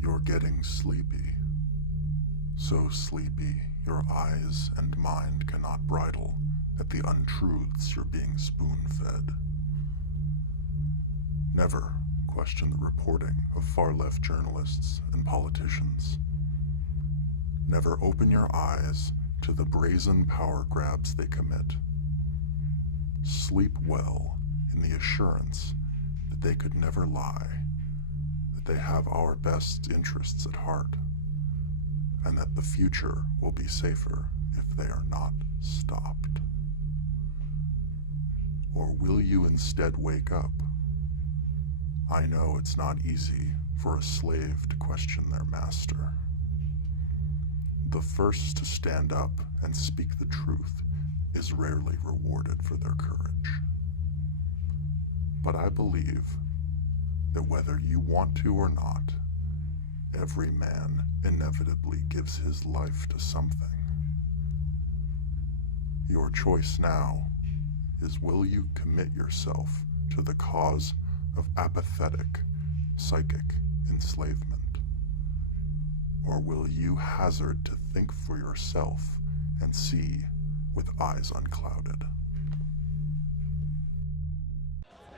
You're getting sleepy. So sleepy, your eyes and mind cannot bridle at the untruths you're being spoon-fed. Never question the reporting of far-left journalists and politicians. Never open your eyes to the brazen power grabs they commit. Sleep well in the assurance that they could never lie, that they have our best interests at heart, and that the future will be safer if they are not stopped. Or will you instead wake up? I know it's not easy for a slave to question their master. The first to stand up and speak the truth is rarely rewarded for their courage. But I believe that whether you want to or not, every man inevitably gives his life to something. Your choice now is, will you commit yourself to the cause of apathetic, psychic enslavement? Or will you hazard to think for yourself and see with eyes unclouded?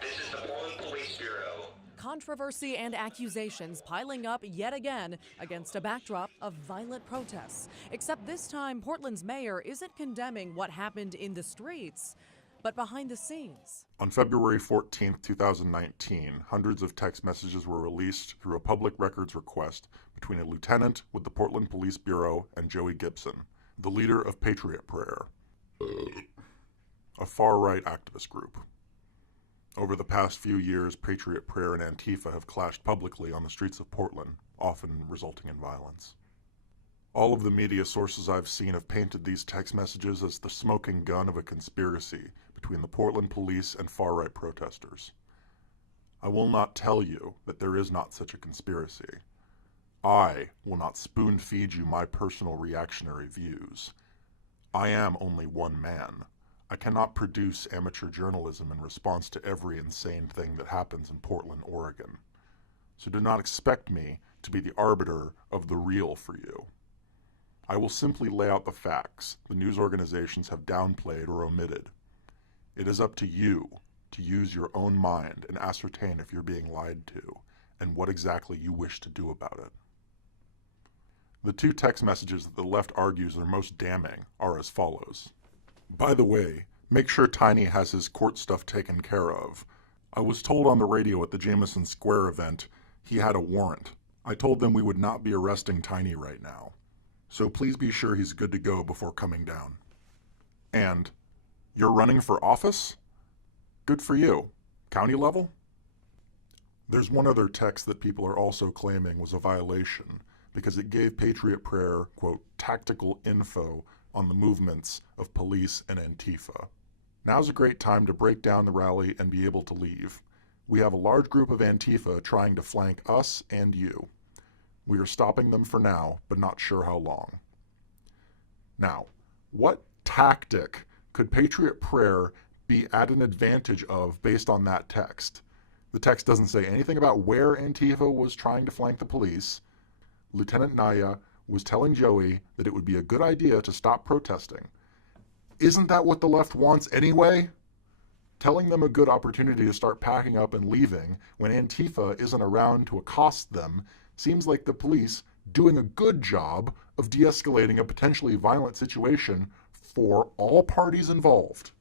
This is the Portland Police Bureau. Controversy and accusations piling up yet again against a backdrop of violent protests. Except this time, Portland's mayor isn't condemning what happened in the streets, but behind the scenes. On February 14, 2019, hundreds of text messages were released through a public records request between a lieutenant with the Portland Police Bureau and Joey Gibson, the leader of Patriot Prayer, a far-right activist group. Over the past few years, Patriot Prayer and Antifa have clashed publicly on the streets of Portland, often resulting in violence. All of the media sources I've seen have painted these text messages as the smoking gun of a conspiracy between the Portland police and far-right protesters. I will not tell you that there is not such a conspiracy. I will not spoon-feed you my personal reactionary views. I am only one man. I cannot produce amateur journalism in response to every insane thing that happens in Portland, Oregon. So do not expect me to be the arbiter of the real for you. I will simply lay out the facts the news organizations have downplayed or omitted. It is up to you to use your own mind and ascertain if you're being lied to and what exactly you wish to do about it. The two text messages that the left argues are most damning are as follows. By the way, make sure Tiny has his court stuff taken care of. I was told on the radio at the Jameson Square event he had a warrant. I told them we would not be arresting Tiny right now. So please be sure he's good to go before coming down. And, you're running for office? Good for you. County level? There's one other text that people are also claiming was a violation because it gave Patriot Prayer, quote, tactical info on the movements of police and Antifa. Now's a great time to break down the rally and be able to leave. We have a large group of Antifa trying to flank us and you. We are stopping them for now, but not sure how long. Now, what tactic could Patriot Prayer be at an advantage of based on that text? The text doesn't say anything about where Antifa was trying to flank the police. Lieutenant Naya was telling Joey that it would be a good idea to stop protesting. Isn't that what the left wants anyway? Telling them a good opportunity to start packing up and leaving when Antifa isn't around to accost them seems like the police doing a good job of de-escalating a potentially violent situation for all parties involved.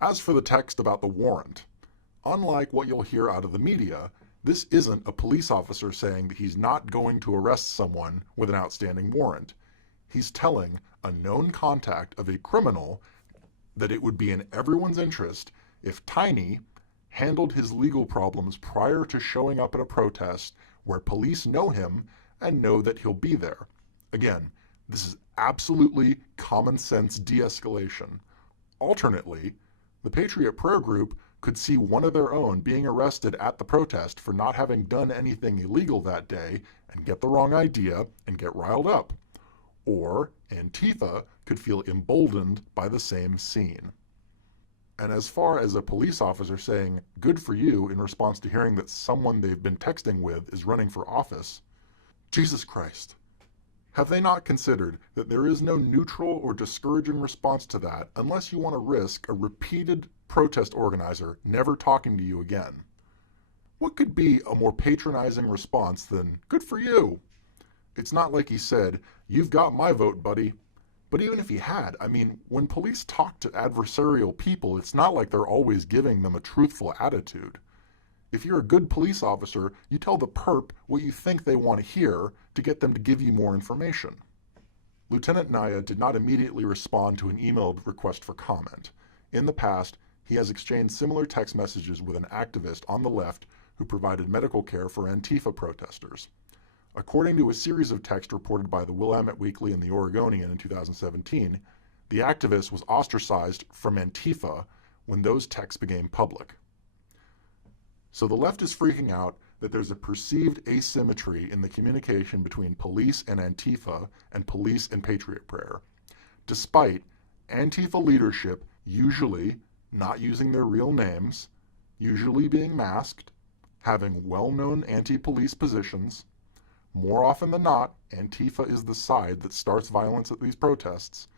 As for the text about the warrant, unlike what you'll hear out of the media, this isn't a police officer saying that he's not going to arrest someone with an outstanding warrant. He's telling a known contact of a criminal that it would be in everyone's interest if Tiny handled his legal problems prior to showing up at a protest where police know him and know that he'll be there. Again, this is absolutely common sense de-escalation. Alternately, the Patriot Prayer Group could see one of their own being arrested at the protest for not having done anything illegal that day and get the wrong idea and get riled up. Or Antifa could feel emboldened by the same scene. And as far as a police officer saying, good for you, in response to hearing that someone they've been texting with is running for office, Jesus Christ. Have they not considered that there is no neutral or discouraging response to that unless you want to risk a repeated protest organizer never talking to you again? What could be a more patronizing response than, good for you? It's not like he said, you've got my vote, buddy. But even if he had, I mean, when police talk to adversarial people, it's not like they're always giving them a truthful attitude. If you're a good police officer, you tell the perp what you think they want to hear to get them to give you more information. Lieutenant Naya did not immediately respond to an emailed request for comment. In the past, he has exchanged similar text messages with an activist on the left who provided medical care for Antifa protesters. According to a series of texts reported by the Willamette Weekly and the Oregonian in 2017, the activist was ostracized from Antifa when those texts became public. So the left is freaking out that there's a perceived asymmetry in the communication between police and Antifa and police and Patriot Prayer, despite Antifa leadership usually not using their real names, usually being masked, having well-known anti-police positions. More often than not, Antifa is the side that starts violence at these protests,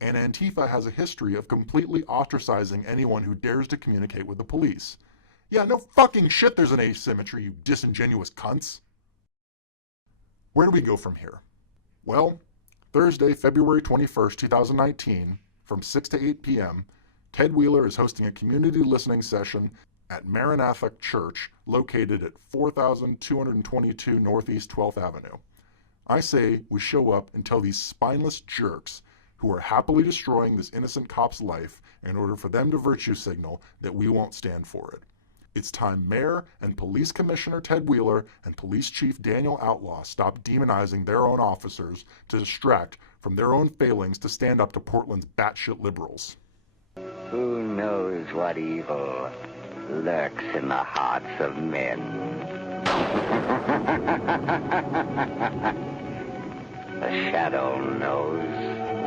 and Antifa has a history of completely ostracizing anyone who dares to communicate with the police. Yeah, no fucking shit there's an asymmetry, you disingenuous cunts. Where do we go from here? Well, Thursday, February 21st, 2019, from 6 to 8 p.m., Ted Wheeler is hosting a community listening session at Maranatha Church, located at 4222 Northeast 12th Avenue. I say we show up and tell these spineless jerks who are happily destroying this innocent cop's life in order for them to virtue signal that we won't stand for it. It's time Mayor and Police Commissioner Ted Wheeler and Police Chief Danielle Outlaw stop demonizing their own officers to distract from their own failings to stand up to Portland's batshit liberals. Who knows what evil lurks in the hearts of men? The shadow knows.